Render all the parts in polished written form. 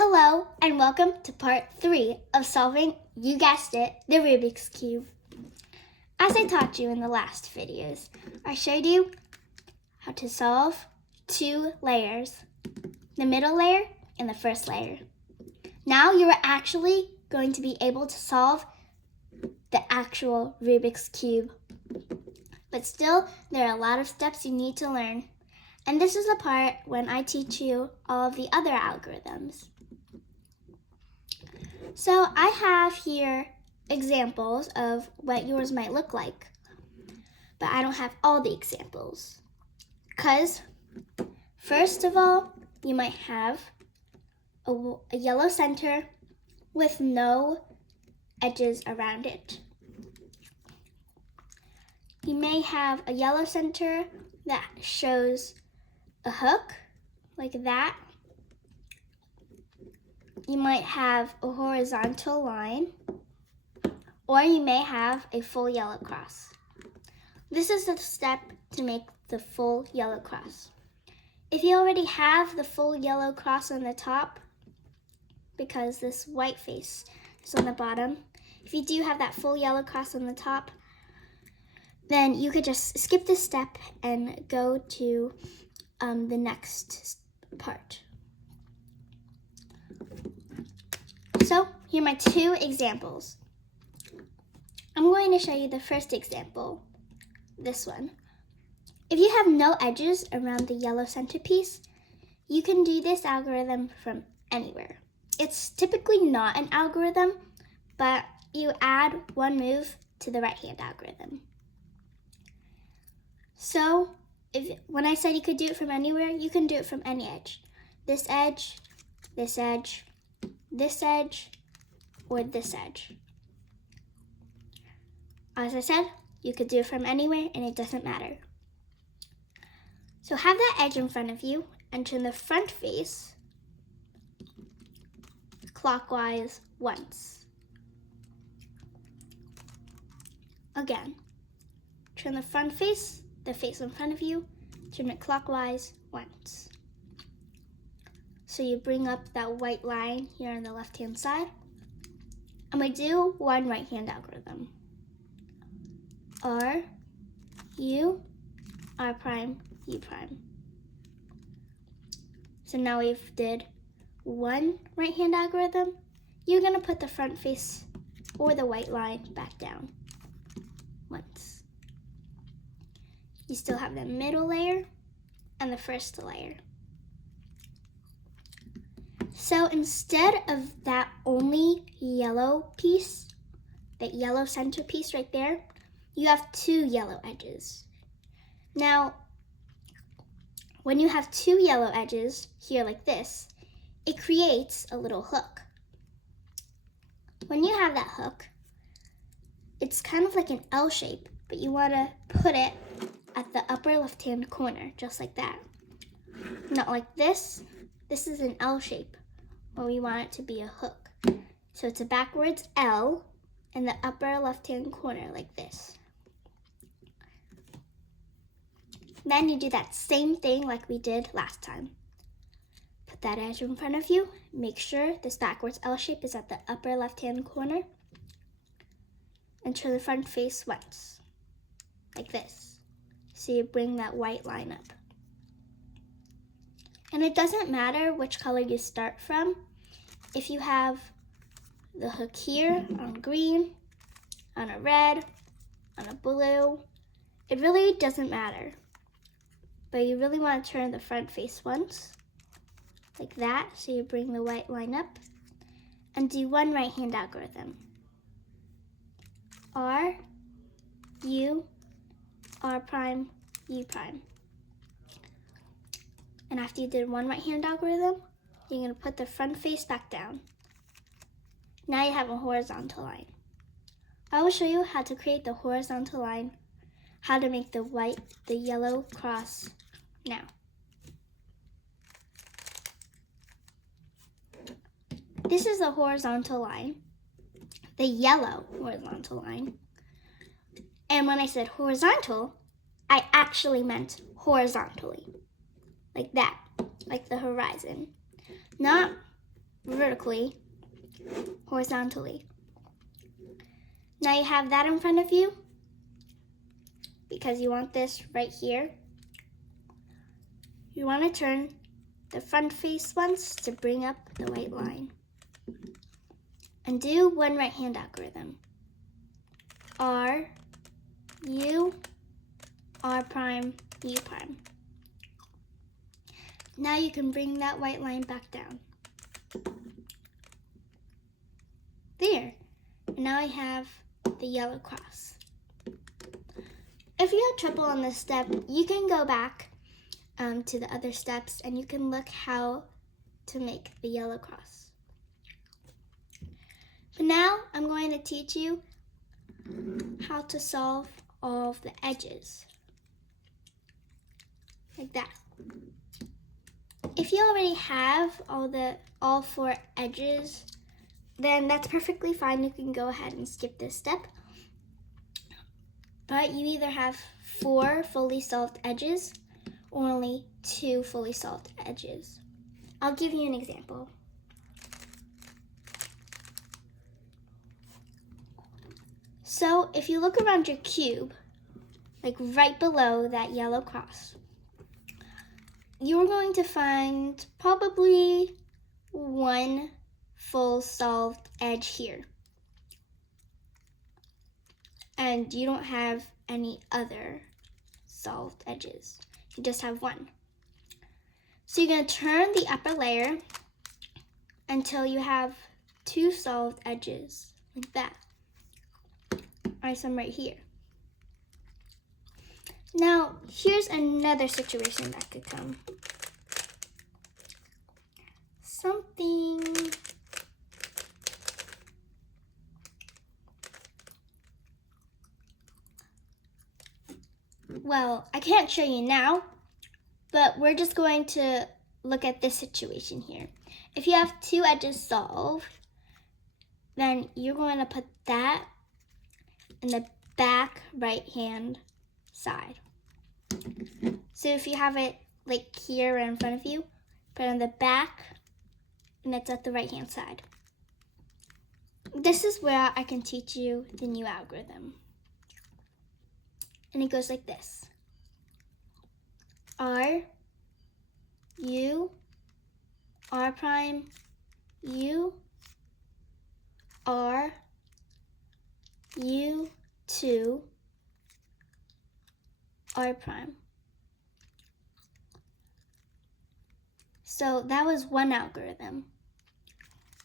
Hello and welcome to part 3 of solving, you guessed it, the Rubik's Cube. As I taught you in the last videos, I showed you how to solve 2 layers, the middle layer and the first layer. Now you are actually going to be able to solve the actual Rubik's Cube. But still, there are a lot of steps you need to learn. And this is the part when I teach you all of the other algorithms. So I have here examples of what yours might look like, but I don't have all the examples. Because first of all, you might have a yellow center with no edges around it. You may have a yellow center that shows a hook like that. You might have a horizontal line, or you may have a full yellow cross. This is the step to make the full yellow cross. If you already have the full yellow cross on the top, because this white face is on the bottom, if you do have that full yellow cross on the top, then you could just skip this step and go to the next part. So here are my 2 examples. I'm going to show you the first example, this one. If you have no edges around the yellow centerpiece, you can do this algorithm from anywhere. It's typically not an algorithm, but you add one move to the right-hand algorithm. So when I said you could do it from anywhere, you can do it from any edge. This edge, this edge, this edge, or this edge. As I said, you could do it from anywhere and it doesn't matter. So have that edge in front of you and turn the front face clockwise once. Again, turn the front face, the face in front of you, turn it clockwise once. So you bring up that white line here on the left-hand side. And we do one right-hand algorithm. R, U, R prime, U prime. So now we've did one right-hand algorithm. You're gonna put the front face or the white line back down once. You still have the middle layer and the first layer. So instead of that only yellow piece, that yellow center piece right there, you have 2 yellow edges. Now, when you have 2 yellow edges here like this, it creates a little hook. When you have that hook, it's kind of like an L shape, but you want to put it at the upper left-hand corner, just like that. Not like this. This is an L shape, but we want it to be a hook. So it's a backwards L in the upper left-hand corner like this. Then you do that same thing like we did last time. Put that edge in front of you. Make sure this backwards L shape is at the upper left-hand corner. And turn the front face once, like this. So you bring that white line up. And it doesn't matter which color you start from. If you have the hook here on green, on a red, on a blue, it really doesn't matter. But you really want to turn the front face once, like that, so you bring the white line up, and do one right-hand algorithm. R, U, R prime, U prime. And after you did one right-hand algorithm, you're going to put the front face back down. Now you have a horizontal line. I will show you how to create the horizontal line, how to make the yellow cross now. This is the horizontal line, the yellow horizontal line. And when I said horizontal, I actually meant horizontally, like that, like the horizon. Not vertically, horizontally. Now you have that in front of you because you want this right here. You want to turn the front face once to bring up the white line. And do one right hand algorithm. R, U, R prime, U prime. Now you can bring that white line back down. There. And now I have the yellow cross. If you had trouble on this step, you can go back to the other steps and you can look how to make the yellow cross. But now I'm going to teach you how to solve all of the edges. Like that. If you already have all 4 edges, then that's perfectly fine. You can go ahead and skip this step. But you either have 4 fully solved edges or only 2 fully solved edges. I'll give you an example. So if you look around your cube, like right below that yellow cross, you're going to find probably 1 full solved edge here. And you don't have any other solved edges. You just have 1. So you're going to turn the upper layer until you have 2 solved edges, like that. I have some right here. Now, here's another situation that could come. Well, I can't show you now, but we're just going to look at this situation here. If you have 2 edges solved, then you're going to put that in the back right-hand side. So if you have it like here right in front of you, put it on the back, and it's at the right-hand side. This is where I can teach you the new algorithm. And it goes like this. R, U, R prime, U, R, U, 2, R prime. So that was one algorithm.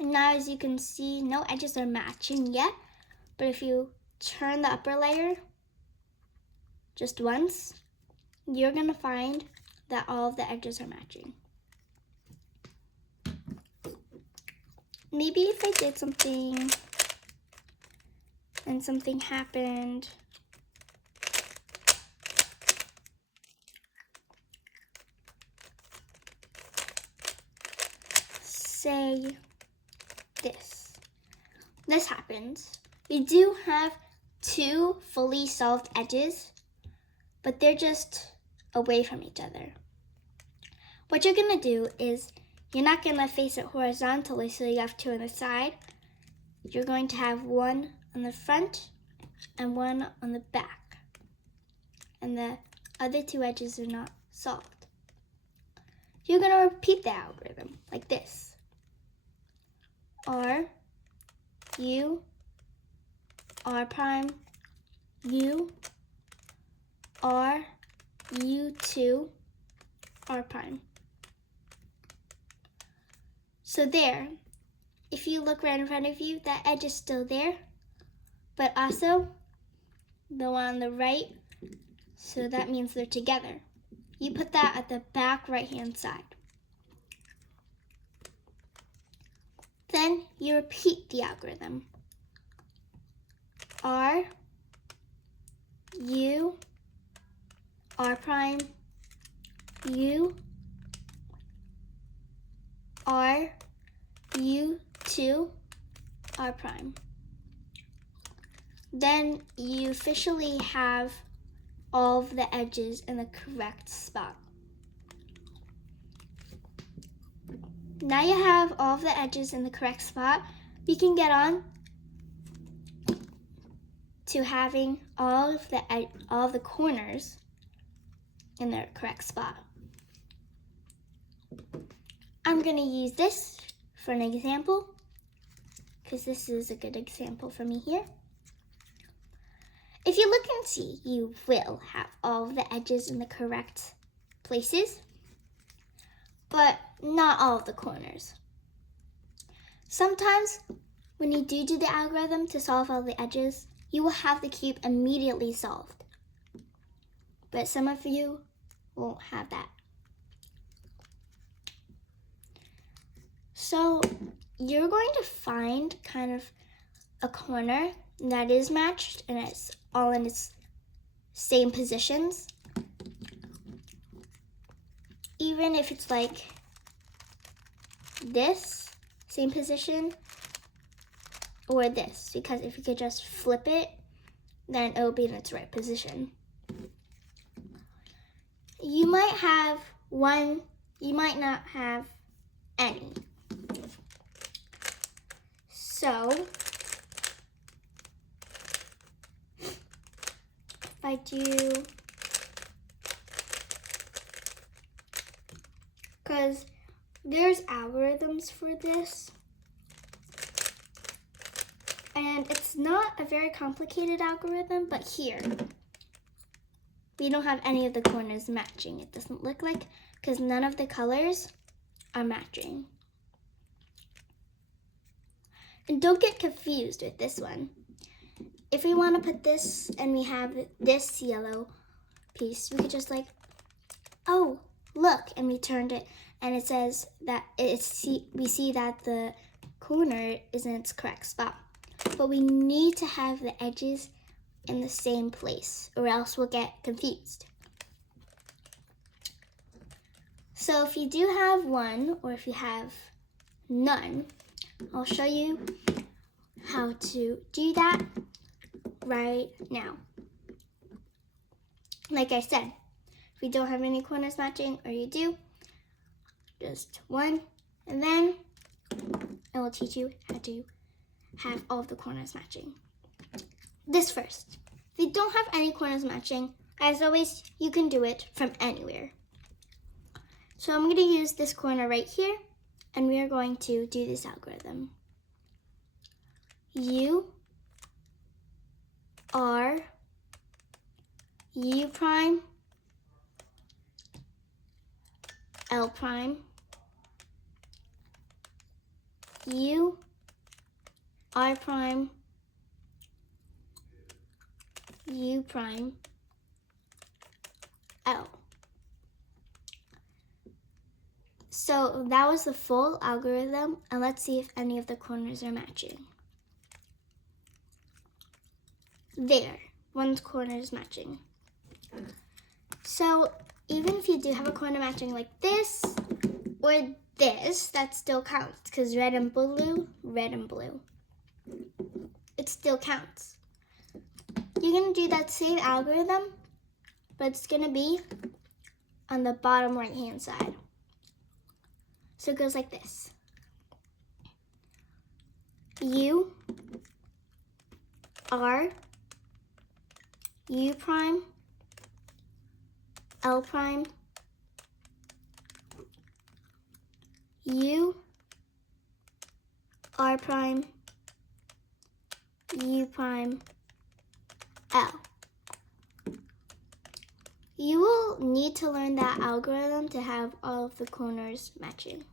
And now as you can see, no edges are matching yet, but if you turn the upper layer just once, you're gonna find that all of the edges are matching. Maybe if I did something and something happened, say this happens. We do have 2 fully solved edges, but they're just away from each other. What you're gonna do is you're not gonna face it horizontally so you have 2 on the side. You're going to have 1 on the front and 1 on the back. And the other 2 edges are not solved. You're gonna repeat the algorithm like this. R, U, R prime, U, R, U2, R prime. So there, if you look right in front of you, that edge is still there, but also the one on the right, so that means they're together. You put that at the back right-hand side. Then you repeat the algorithm. R, U, R prime, U, R, U2, R prime. Then you officially have all of the edges in the correct spot. Now you have all of the edges in the correct spot. We can get on to having all of the corners in their correct spot. I'm going to use this for an example because this is a good example for me here. If you look and see, you will have all of the edges in the correct places, but not all of the corners. Sometimes when you do the algorithm to solve all the edges, you will have the cube immediately solved. But some of you won't have that. So you're going to find kind of a corner that is matched and it's all in its same positions. Even if it's like this, same position, or this, because if you could just flip it, then it will be in its right position. You might have one, you might not have any. So, if I do, because there's algorithms for this, and it's not a very complicated algorithm, but here, we don't have any of the corners matching. It doesn't look like, because none of the colors are matching. And don't get confused with this one. If we want to put this and we have this yellow piece, we could just like, oh, look, and we turned it and it says that we see that the corner is in its correct spot. But we need to have the edges in the same place or else we'll get confused. So if you do have one or if you have none, I'll show you how to do that right now. Like I said, if you don't have any corners matching or you do, just one, and then I will teach you how to have all of the corners matching. This first. If you don't have any corners matching, as always, you can do it from anywhere. So I'm going to use this corner right here, and we are going to do this algorithm. U R U prime L prime U R prime U prime L. So that was the full algorithm, and let's see if any of the corners are matching. There, one corner is matching. So even if you do have a corner matching like this or this, that still counts because red and blue, it still counts. You're going to do that same algorithm, but it's going to be on the bottom right hand side. So it goes like this. U R U prime L prime U R prime U prime L. You will need to learn that algorithm to have all of the corners matching.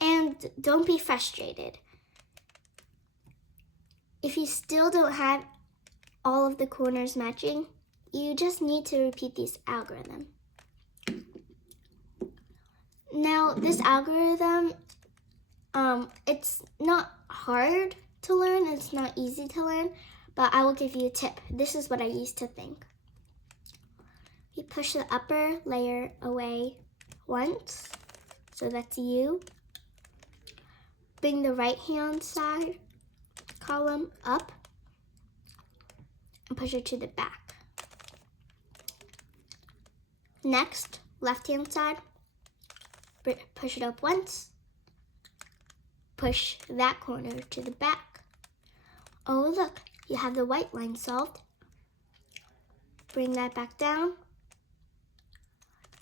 And don't be frustrated. If you still don't have all of the corners matching, you just need to repeat this algorithm. Now, this algorithm, it's not hard to learn, it's not easy to learn, but I will give you a tip. This is what I used to think. You push the upper layer away once, so that's U. Bring the right hand side column up and push it to the back. Next, left hand side, push it up once, push that corner to the back. Oh, look, you have the white line solved. Bring that back down.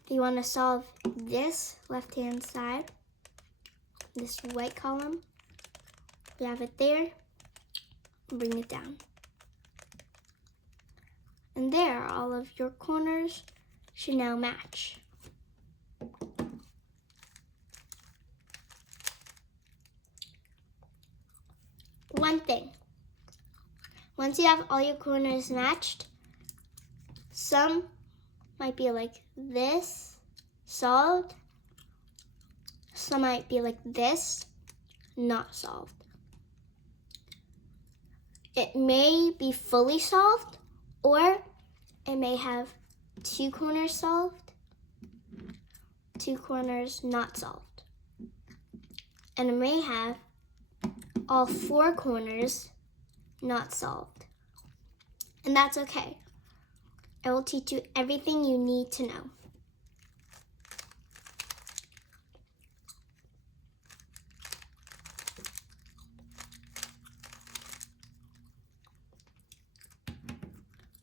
If you want to solve this left-hand side, this white column, you have it there, bring it down. And there, all of your corners should now match. One thing, once you have all your corners matched, some might be like this, solved. Some might be like this, not solved. It may be fully solved, or it may have 2 corners solved, 2 corners not solved. And it may have all 4 corners not solved. And that's okay. I will teach you everything you need to know.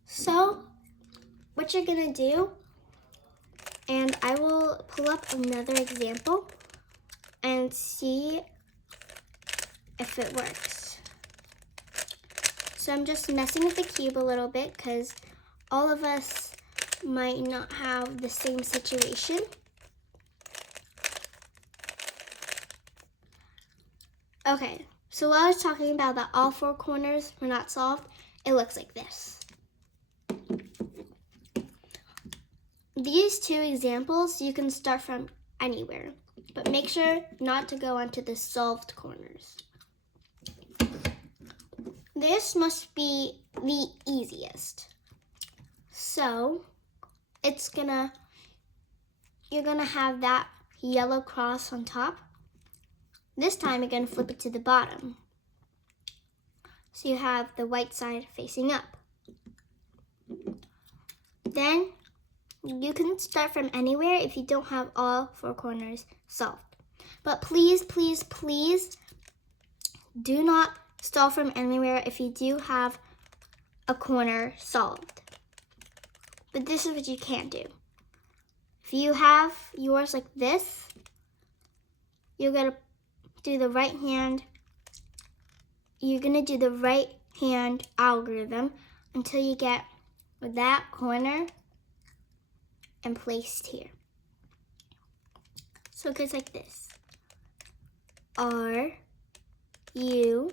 So, what you're gonna do, and I will pull up another example and see if it works. So I'm just messing with the cube a little bit because all of us might not have the same situation. Okay, so while I was talking about that all 4 corners were not solved, it looks like this. These 2 examples, you can start from anywhere, but make sure not to go onto the solved corners. This must be the easiest. So, you're gonna have that yellow cross on top. This time you're gonna flip it to the bottom. So you have the white side facing up. Then you can start from anywhere if you don't have all 4 corners solved. But please, please, please do not start from anywhere if you do have a corner solved. But this is what you can do. If you have yours like this, you're gonna do the right hand algorithm until you get that corner and placed here. So it goes like this. R, U,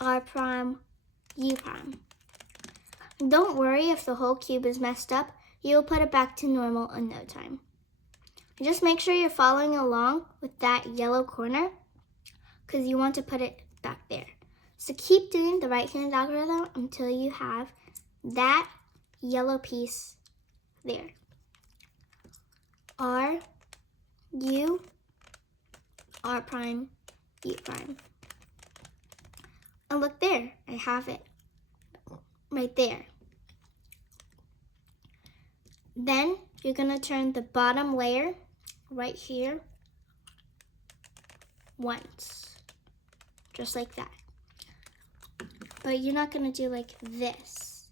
R prime, U prime. Don't worry if the whole cube is messed up. You'll put it back to normal in no time. Just make sure you're following along with that yellow corner because you want to put it back there. So keep doing the right hand algorithm until you have that yellow piece there. R, U, R prime, U prime. And look there, I have it right there. Then you're gonna turn the bottom layer right here once, just like that. But you're not gonna do like this.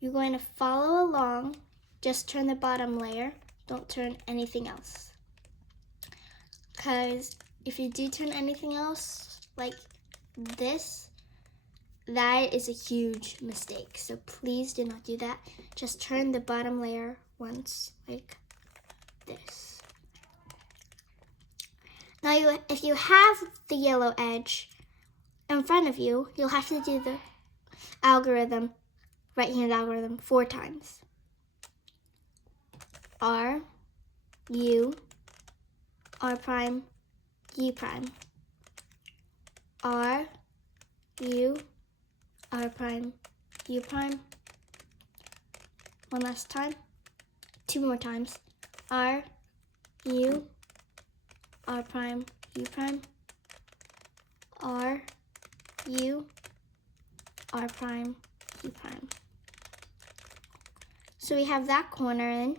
You're going to follow along, just turn the bottom layer, don't turn anything else. Because if you do turn anything else, like this, that is a huge mistake. So please do not do that. Just turn the bottom layer once, like this. Now, if you have the yellow edge in front of you, you'll have to do the algorithm, right hand algorithm, 4 times. R, U, R prime, U prime. R, U, R prime, U prime. One last time. 2 more times. R, U, R prime, U prime. R, U, R prime, U prime. So we have that corner in.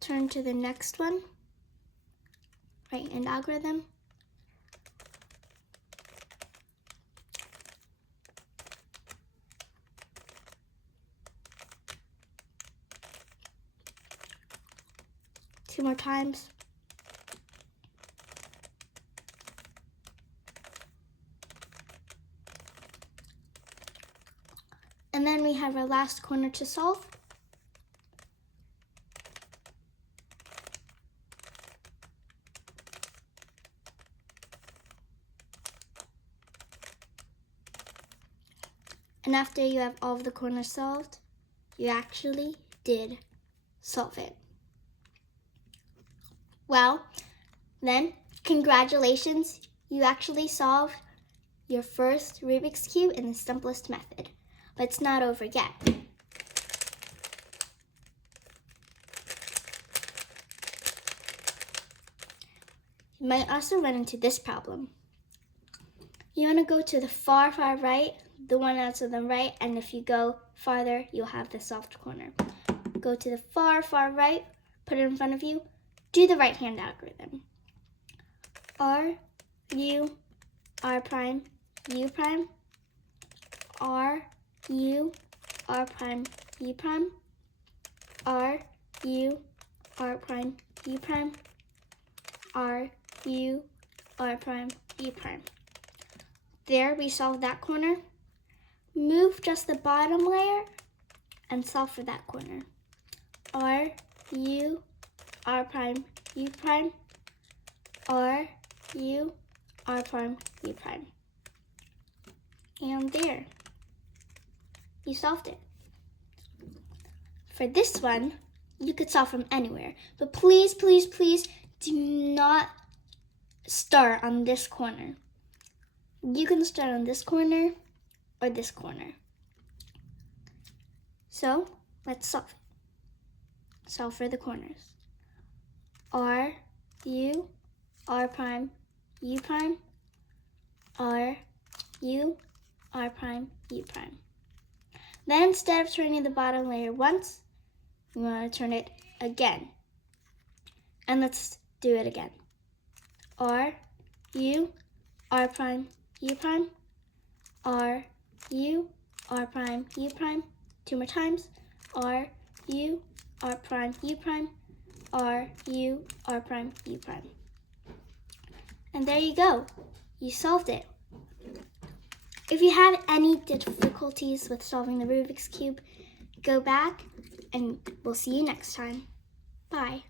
Turn to the next one. right-hand algorithm. Two more times. And then we have our last corner to solve. And after you have all of the corners solved, you actually did solve it. Well, then, congratulations, you actually solved your first Rubik's Cube in the simplest method. But it's not over yet. You might also run into this problem. You want to go to the far, far right, the one out to the right, and if you go farther, you'll have the solved corner. Go to the far, far right, put it in front of you, do the right-hand algorithm. R, U, R prime, U prime, R, U, R prime, U prime, R, U, R prime, U prime, R, U, R prime, U prime. There, we solved that corner. Move just the bottom layer and solve for that corner. R, U, R prime, U prime, R, U, R prime, U prime. And there, you solved it. For this one, you could solve from anywhere, but please, please, please do not start on this corner. You can start on this corner or this corner. So let's solve it. Solve for the corners. R, U, R prime, U prime, R, U, R prime, U prime. Then instead of turning the bottom layer once, we want to turn it again. And let's do it again. R, U, R prime, U prime, R, U, R prime, U prime. Two more times. R, U, R prime, U prime, R, U, R prime, U prime. And there you go. You solved it. If you have any difficulties with solving the Rubik's Cube, go back and we'll see you next time. Bye.